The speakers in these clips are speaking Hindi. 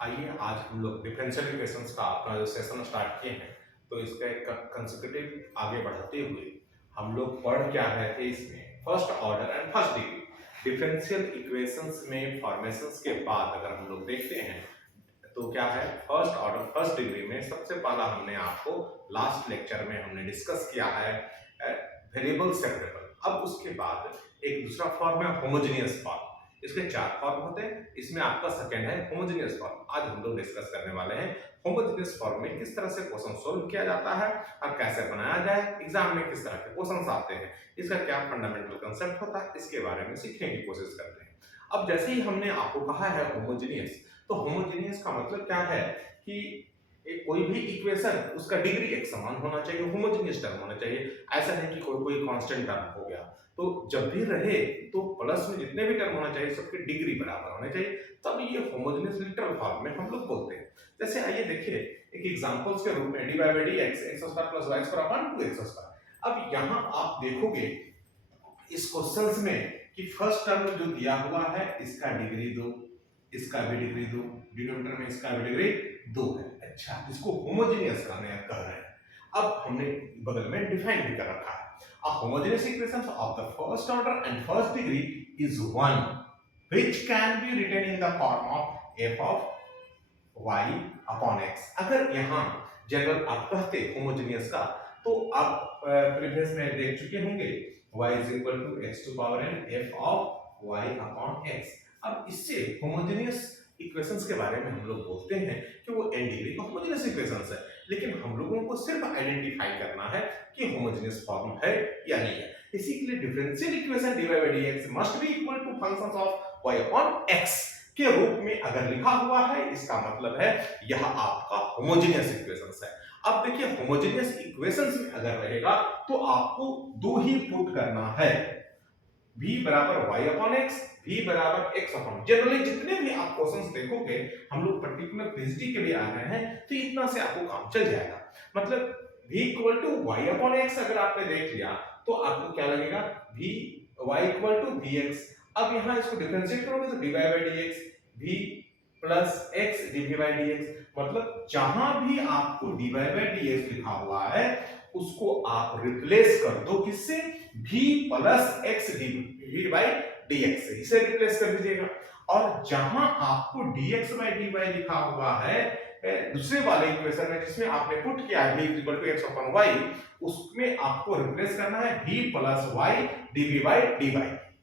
आइए आज हम लोग डिफरेंशियल इक्वेशंस का अपना जो सेशन स्टार्ट किए हैं, तो इसका एक कंसेक्यूटिव आगे बढ़ाते हुए हम लोग पढ़ क्या रहे थे इसमें first order and first degree differential equations में फॉर्मेशंस के बाद अगर हम लोग देखते हैं तो क्या है फर्स्ट ऑर्डर फर्स्ट डिग्री में सबसे पहला हमने आपको लास्ट लेक्चर में हमने डिस्कस किया है वेरिएबल सेपरेबल। अब उसके बाद एक दूसरा फॉर्म है होमोजेनियस फॉर्म। इसके चार फॉर्म होते हैं, इसमें आपका सेकंड है होमोजेनियस फॉर्म। आज हम लोग डिस्कस करने वाले हैं होमोजेनियस फॉर्म में किस तरह से क्वेश्चन सोल्व किया जाता है और कैसे बनाया जाए, एग्जाम में किस तरह के क्वेश्चन आते हैं, इसका क्या फंडामेंटल कंसेप्ट होता है, इसके बारे में सीखने की कोशिश करते हैं। अब जैसे ही हमने आपको कहा है होमोजेनियस, तो होमोजेनियस का मतलब क्या है कि कोई भी इक्वेशन उसका डिग्री एक समान होना चाहिए, होमोजेनियस टर्म होना चाहिए। ऐसा नहीं कि कोई कोई कांस्टेंट टर्म हो गया, तो जब भी रहे तो प्लस में जितने भी टर्म होना चाहिए सबकी डिग्री बराबर होना चाहिए, तब ये होमोजेनियस लिटरल फॉर्म में हम लोग बोलते हैं। जैसे आइए देखिए एक एग्जांपल्स के रूप में d by d x x square plus y square upon 2x square. अब यहां आप देखोगे इस क्वेश्चंस में कि फर्स्ट टर्म जो दिया हुआ है इसका डिग्री 2, इसका भी डिग्री 2, डिनोमिनेटर में इसका भी डिग्री 2 है। अच्छा, इसको होमोजेनियस करने कह रहे हैं। अब हमने बगल में डिफाइन भी कर रखा है, a homogeneous equation of the first order and first degree is one which can be written in the form of f of y upon x। अगर यहाँ जनरल आप कहते होमोजेनियस का, तो आप प्रीवियस में देख चुके होंगे y is equal to x to power n f of y upon x। अब इससे होमोजेनियस इक्वेशंस के बारे में हम लोग बोलते हैं कि वो n डिग्री का होमोजेनियस इक्वेशंस है, लेकिन हम लोगों को सिर्फ आइडेंटिफाई करना है कि होमोजेनियस फॉर्म है या नहीं है। इसी के लिए differential equation dy by dx must be equal to functions of y upon x के रूप में अगर लिखा हुआ है, इसका मतलब है यह आपका होमोजेनियस इक्वेशंस है। अब देखिए होमोजेनियस इक्वेशंस में अगर रहेगा तो आपको दो ही पुट करना है, v बराबर y अपॉन x, v बराबर x अपॉन। जनरली जितने भी आप क्वेश्चंस देखोगे, हम लोग पर्टिकुलर पीएचडी के लिए आ रहे हैं, तो इतना से आपको काम चल जाएगा। मतलब v equal to y upon x अगर आपने देख लिया तो आपको क्या लगेगा, v y equal to vx। अब यहां इसको डिफरेंशिएट करोगे तो dy by dx v plus x dv by dx। मतलब जहां भी आपको dy by dx लिखा हुआ है उसको आप रिप्लेस कर दो किससे, v plus x dv by dx से, इसे रिप्लेस कर दीजिएगा। और जहां आपको dx by dy लिखा हुआ है दूसरे वाले इक्वेशन में जिसमें आपने पुट किया है v equal to x upon y, उसमें आपको रिप्लेस करना है v plus y dv by dy।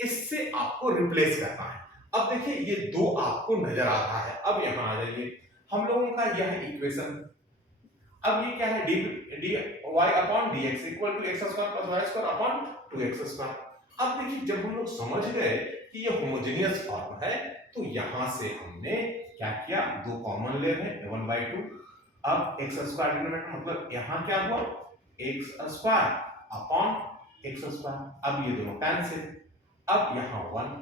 इससे आपको रिप्लेस करना है। अब देखिए ये दो आपको नजर आ रहा है। अब यहां आ जाइए, हम लोगों का यह इक्वेशन, अब ये क्या है d d y upon dx equal to x square plus y square upon 2x square. अब देखिए जब हम लोग समझ गए कि ये होमोजेनियस फॉर्म है, तो यहां से हमने क्या किया, दो कॉमन ले रहे हैं 1/2। अब x स्क्वायर डिनोमिनेटर मतलब यहां क्या हुआ x square upon x square. अब ये दोनों कैंसिल, अब यहां 1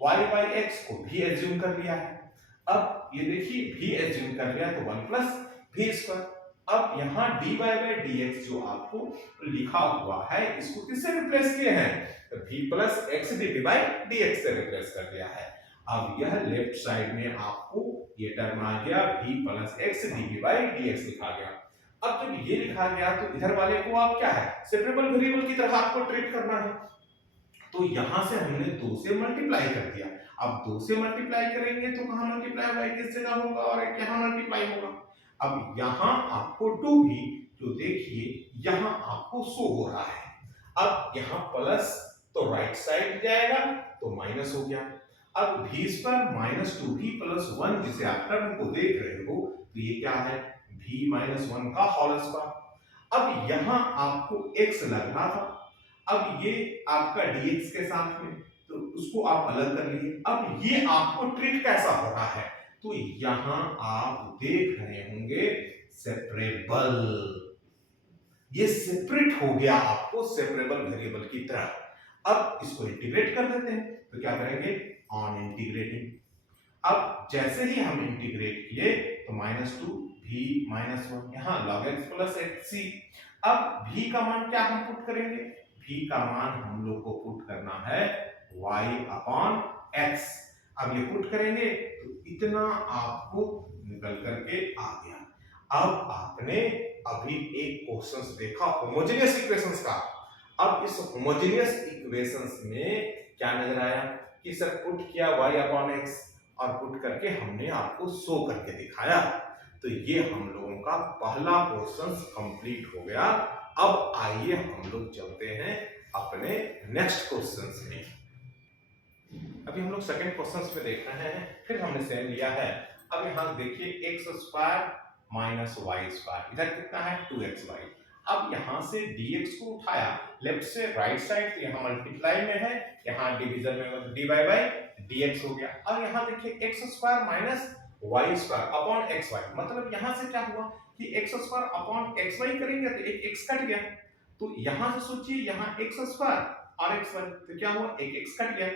y by x को भी एज्यूम कर लिया है। अब ये देखिए भी एज्यूम कर लिया तो 1 प्लस v स्क्वायर। अब यहां dy by dx जो आपको लिखा हुआ है इसको किससे रिप्लेस किए हैं, v plus x dv by dx से रिप्लेस कर दिया है। अब यह लेफ्ट साइड में आपको ये टर्म आ गया v plus x dv by dx लिखा गया। अब जब ये लिखा गया तो इधर वाले को आप क्या है सेपरेबल वेरिएबल की तरह आपको ट्रीट करना है, तो यहां से हमने 2 से मल्टीप्लाई कर दिया। अब 2 से मल्टीप्लाई करेंगे तो कहां मल्टीप्लाई होगा, किस जगह होगा और एक यहां मल्टीप्लाई होगा। अब यहां आपको 2 भी जो देखिए यहां आपको शो हो रहा है। अब यहां प्लस तो राइट साइड जाएगा तो माइनस हो गया। अब v पर माइनस 2v प्लस 1 जिसे आप टर्म को देख रहे हो, तो ये क्या है v माइनस 1 का होल स्क्वायर। अब यहां आपको x लगना था, अब ये आपका dx के साथ में, तो उसको आप अलग कर लिए। अब ये आपको ट्रीट कैसा हो रहा है, तो यहां आप देख रहे होंगे सेपरेबल, ये सेपरेट हो गया आपको सेपरेबल वेरिएबल की तरह। अब इसको इंटीग्रेट कर देते हैं, तो क्या करेंगे ऑन इंटीग्रेटिंग। अब जैसे ही हम इंटीग्रेट किए तो -2 v -1 यहां log x प्लस xc। अब v का मान क्या हम पुट करेंगे, v का मान हम लोग को पुट करना है y अपॉन x। अब ये पुट करेंगे तो इतना आपको निकल करके आ गया। अब आपने अभी एक क्वेश्चंस देखा होमोजेनियस इक्वेशंस का। अब इस होमोजेनियस इक्वेशंस में क्या नजर आया कि सर पुट किया y अपॉन x और पुट करके हमने आपको शो करके दिखाया। तो ये हम लोगों का पहला क्वेश्चन कंप्लीट हो गया। अब आइए हम लोग चलते हैं अपने नेक्स्ट क्वेश्चंस में। अभी हम लोग सेकंड क्वेश्चंस में देख रहे हैं, फिर हमने सेम लिया है। अब यहाँ देखिए x square minus y square, इधर कितना है 2xy। अब यहाँ से dx को उठाया लेफ्ट से राइट साइड, तो यहाँ मल्टीप्लाई में है, यहाँ डिवीजन में dy बाई dx हो गया। अब यहाँ देखिए x square minus y square upon xy, मतलब यहाँ से क्या हुआ कि एक्स स्क्वायर अपॉन xy करेंगे तो एक x कट गया। तो यहाँ से सोचिए यहाँ एक्स स्क्वायर और xy, तो क्या हुआ एक x कट गया।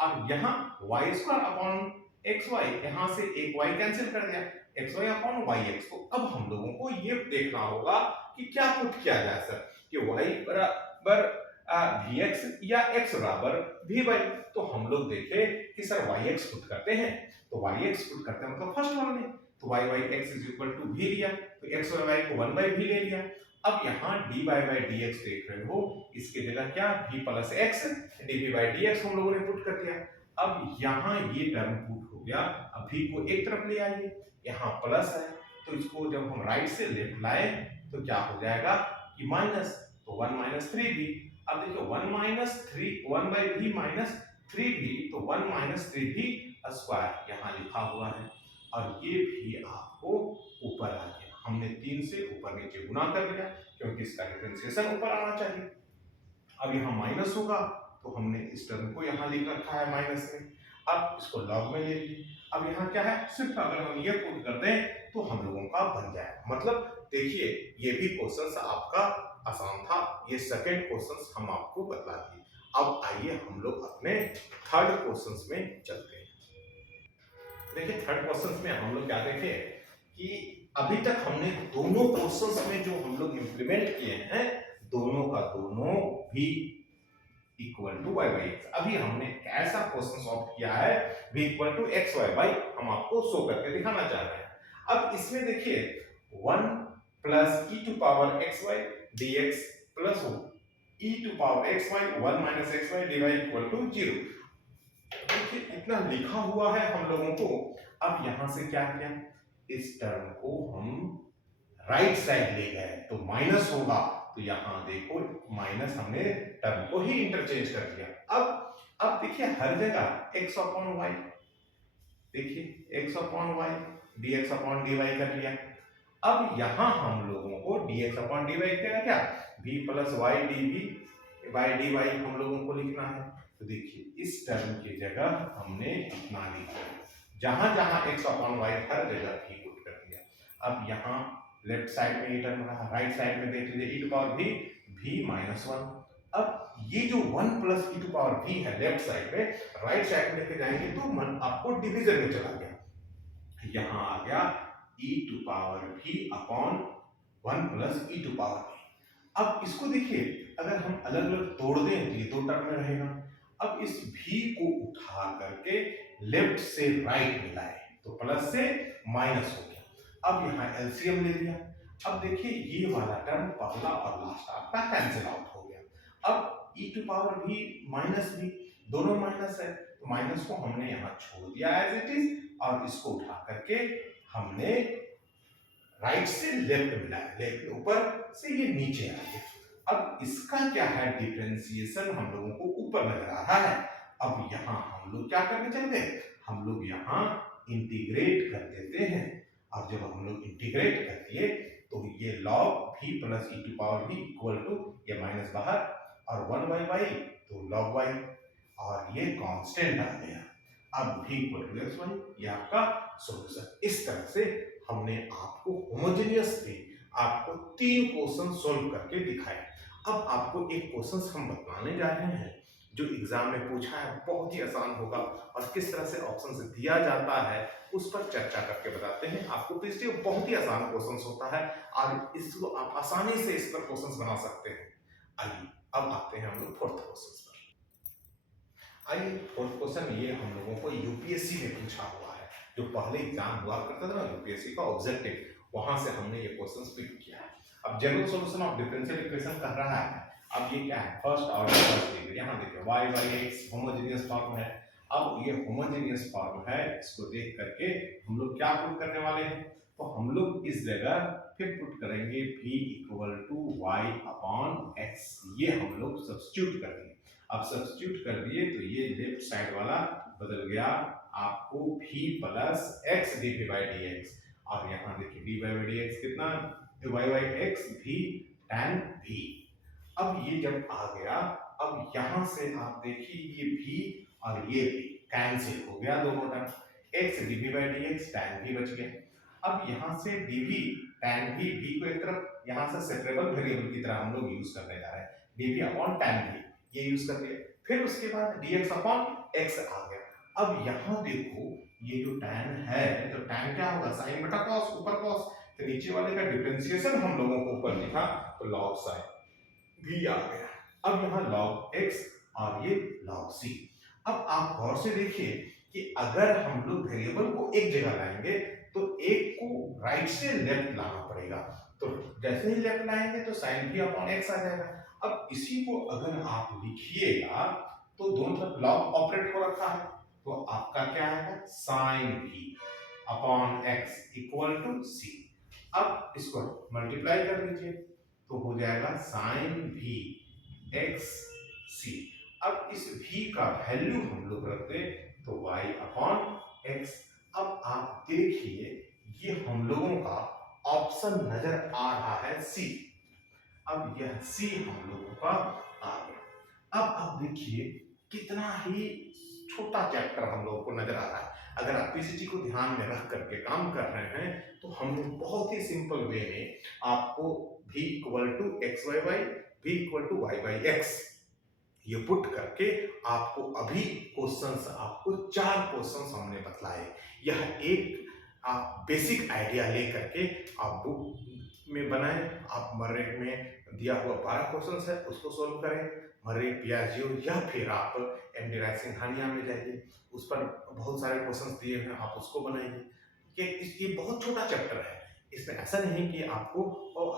अब यहाँ y square upon x y, यहाँ से एक y कैंसिल कर दिया, x y upon y x. तो अब हम लोगों को ये देखना होगा कि क्या पुट किया जाए सर, कि y बराबर vx या x बराबर vy। तो हम लोग देखे कि सर yx पुट करते हैं, तो yx पुट करते हैं मतलब फर्स्ट वाला ने, तो y(x) = v लिया, तो x और y को 1/v ले लिया। अब यहाँ dy बाई dx देख रहे हो, इसके जगह क्या v plus x dv by dx हम लोगों ने पुट कर दिया। अब यहाँ ये टर्म पुट हो गया। अब v को एक तरफ ले आइए, यहाँ प्लस है, तो इसको जब हम राइट से लेफ्ट लाए तो क्या हो जाएगा कि माइनस, तो 1 माइनस 3v। अब देखिए 1 माइनस 3 1/v माइनस 3v, तो 1 माइनस 3v स्क्वायर यहाँ लिखा हुआ है, और ये भी आपको ऊपर आ गया। हमने 3 से ऊपर नीचे गुना कर लिया क्योंकि इसका डिफरेंशिएशन ऊपर आना चाहिए। अब यहाँ माइनस होगा तो हमने इस टर्म को यहाँ लिख रखा है माइनस में, अब इसको लॉग में ले लिए। अब यहाँ क्या है, सिर्फ अगर हम ये पुट करते हैं तो हम लोगों का बन जाएगा। मतलब देखिए ये भी क्वेश्चन आपका आसान था, ये सेकंड क्वेश्चन हम आपको बता दिए। अब आइए हम लोग अपने थर्ड क्वेश्चन में चलते हैं। देखिए थर्ड क्वेश्चन में हम लोग क्या देखे कि अभी तक हमने दोनों क्वेश्चंस में जो हम लोग इंप्लीमेंट किए हैं, दोनों का दोनों भी equal to y by x. अभी हमने कैसा क्वेश्चन सॉल्व किया है, v equal to x y by, हम आपको शो करके दिखाना चाह रहे हैं। अब इसमें देखिए 1 plus e to power x y d x plus e to power x y 1 minus x y d y equal to 0। देखिए इतना लिखा हुआ है हम लोगों को। अब यहां से क्या किया, इस टर्म को हम राइट साइड ले गए तो माइनस होगा, तो यहां देखो माइनस हमने टर्म को ही इंटरचेंज कर दिया। अब देखिए हर जगह x अपॉन y, देखिए x upon y dx upon dy कर लिया। अब यहां हम लोगों को dx अपॉन dy क्या क्या v plus y dv by dy हम लोगों को लिखना है। तो देखिए इस टर्म की जगह हमने इतना लिखा, जहां जहां x अपॉन y हर जगह v पुट कर दिया। अब यहाँ लेफ्ट साइड में ये टर्म रहा, राइट साइड में देख लीजिए e to power v minus 1। अब ये जो 1 plus e to power v है लेफ्ट साइड में, राइट साइड में लेके जाएंगे तो आपको डिवीजन में चला गया, यहाँ आ गया e to power v upon 1 plus e to power v। अब इसको देखिए अगर हम अलग अलग तोड़ दें तो ये दो टर्म में रहेगा। अब इस v को उठा करके लेफ्ट से राइट मिलाए तो प्लस से माइनस हो गया। अब यहाँ एलसीएम ले लिया। अब देखिए ये वाला टर्म पहला और लास्ट आपका कैंसिल आउट हो गया। अब e to power v minus v, दोनों माइनस है तो माइनस को हमने यहाँ छोड़ दिया एज इट इज, और इसको उठा करके हमने राइट से लेफ्ट मिलाया, लेफ्ट ऊपर से ये नीचे आ गया। अब इसका क्या है, डिफरेंशिएशन हम लोगों को ऊपर नजर आ रहा है। अब यहाँ हम लोग क्या करने चलते हैं, हम लोग यहाँ इंटीग्रेट कर देते हैं, और जब हम लोग इंटीग्रेट कर दिए तो ये log v plus e to power v equal to ये माइनस बाहर और 1/y तो log y, और ये कांस्टेंट आ गया। अब v equal to x y, ये आपका सॉल्यूशन। इस तरह से हमने आपको होमोजेनियसली आपको 3 क्वेश्चन सॉल्व करके दिखाए। अब आपको एक क्वेश्चन हम बताने जा रहे हैं जो एग्जाम में पूछा है, बहुत ही आसान होगा, और किस तरह से ऑप्शन दिया जाता है उस पर चर्चा करके बताते हैं आपको। पीएचडी बहुत ही आसान क्वेश्चन होता है और इसको आप आसानी से इस पर क्वेश्चन बना सकते हैं। आइए अब आते हैं हम लोग फोर्थ क्वेश्चन पर। आइए फोर्थ क्वेश्चन ये हम लोगों को यूपीएससी में पूछा हुआ है। जो पहले एग्जाम हुआ करता था ना यूपीएससी का ऑब्जेक्टिव, वहां से हमने ये क्वेश्चंस पिक किया है। अब general solution of differential equation कर रहा है। अब ये क्या है, फर्स्ट ऑर्डर फर्स्ट डिग्री। यहाँ देखिए y by x homogeneous form है। अब ये होमोजेनियस फॉर्म है, इसको देख करके हम लोग क्या पुट करने वाले हैं, तो हम लोग इस जगह फिर पुट करेंगे v equal to y upon x. ये हम लोग सब्स्टिट्यूट कर दिए। अब सब्स्टिट्यूट कर दिए तो ये लेफ्ट साइड वाला बदल गया आपको v plus x d by d x. और यहाँ देखिए डी बाई डी एक्स कितना, y by x v tan v। अब ये जब आ गया, अब यहां से आप देखिए ये v और ये v कैंसिल हो गया दोनों term, x dv by dx tan v बच गया। अब यहां से dv tan v, v को एक तरफ यहां से सेपरेबल वेरिएबल की तरह हम लोग यूज करने जा रहे हैं, dv अपॉन tan v ये यूज कर लिया। फिर उसके बाद dx अपॉन x आ गया। अब यहां देखो ये जो tan है, तो tan क्या होगा, sin बटा cos, ऊपर cos, तो नीचे वाले का डिफरेंशिएशन हम लोगों को ऊपर लिखा तो log sin v आ गया। अब यहाँ log x और ये log c। अब आप गौर से देखिए कि अगर हम लोग वेरिएबल को एक जगह लाएंगे तो एक को राइट से लेफ्ट लाना पड़ेगा, तो जैसे ही लेफ्ट लाएंगे तो sin v अपॉन x आ जाएगा। अब इसी को अगर आप लिखिएगा तो दोनों तरफ log ऑपरेट हो रखा है, तो आपका क्या आएगा, sin v अपॉन x इक्वल टू c। अब इसको मल्टीप्लाई कर लीजिए तो हो जाएगा sin v x c। अब इस v का वैल्यू हम लोग रखते तो y अपॉन x। अब आप देखिए ये हम लोगों का ऑप्शन नजर आ रहा है c। अब यह c हम लोगों का आ गया। अब आप देखिए कितना ही छोटा चैप्टर हम लोगों को नजर आ रहा है। अगर आप पीसीटी को ध्यान में रख करके काम कर रहे हैं तो हम लोग बहुत ही सिंपल वे में आपको v equal to x y y, v equal to y by x ये पुट करके आपको अभी क्वेश्चंस, आपको 4 क्वेश्चंस हमने बतलाए। यह एक आप बेसिक आइडिया ले करके आप बुक में बनाएं। आप मर्रेट में दिया हुआ 12 क्वेश्चंस है उसको सॉल्व करें, मर्रेट पियाजियो, या फिर आप एमडी राय सिंघानिया में जाइए, उस पर बहुत सारे क्वेश्चंस दिए हैं, आप उसको बनाइए। ये बहुत छोटा चैप्टर है, इसमें ऐसा नहीं कि आपको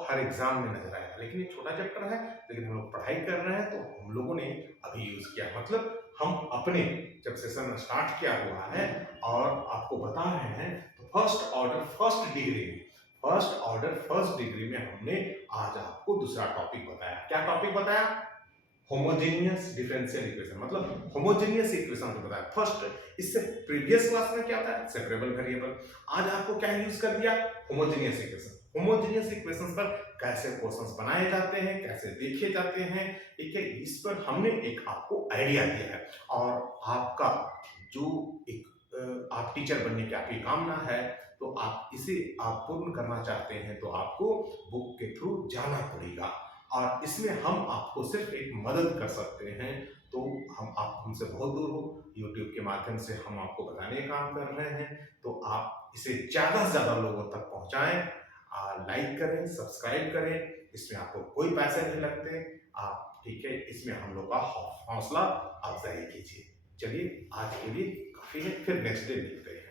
हर एग्जाम में नजर आएगा, लेकिन ये छोटा चैप्टर है, लेकिन हम लोग पढ़ाई कर रहे हैं तो हम लोगों ने अभी यूज किया, मतलब हम अपने जब सेशन स्टार्ट किया हुआ है और आपको बता रहे हैं, तो फर्स्ट ऑर्डर फर्स्ट डिग्री में हमने आज आपको दूसरा टॉपिक बताया। क्या टॉपिक बताया, होमोजेनियस डिफरेंशियल इक्वेशन, मतलब होमोजेनियस इक्वेशन को बताया फर्स्ट। इससे प्रीवियस क्लास में क्या था, सेपरेबल वेरिएबल। आज आपको क्या यूज कर दिया, होमोजेनियस इक्वेशन। होमोजेनियस इक्वेशंस पर कैसे क्वेश्चंस बनाए जाते हैं, कैसे देखे जाते हैं, ठीक है, इस पर हमने एक आपको आइडिया दिया है। और आपका जो एक आप टीचर बनने की आपकी कामना है, तो आप इसे आप पूर्ण करना चाहते हैं तो आपको बुक के थ्रू जाना पड़ेगा, और इसमें हम आपको सिर्फ एक मदद कर सकते हैं। तो आप हमसे बहुत दूर हो, YouTube के माध्यम से हम आपको बताने का काम कर रहे हैं, तो आप इसे ज़्यादा से ज़्यादा लोगों तक पहुंचाएं, लाइक करें, सब्सक्राइब करें, इसमें आपको कोई पैसे नहीं लगते आप, ठीक है, इसमें हम लोग का हौसला अफजाई कीजिए। चलिए आज के लिए काफ़ी है, फिर नेक्स्ट डे मिलते हैं।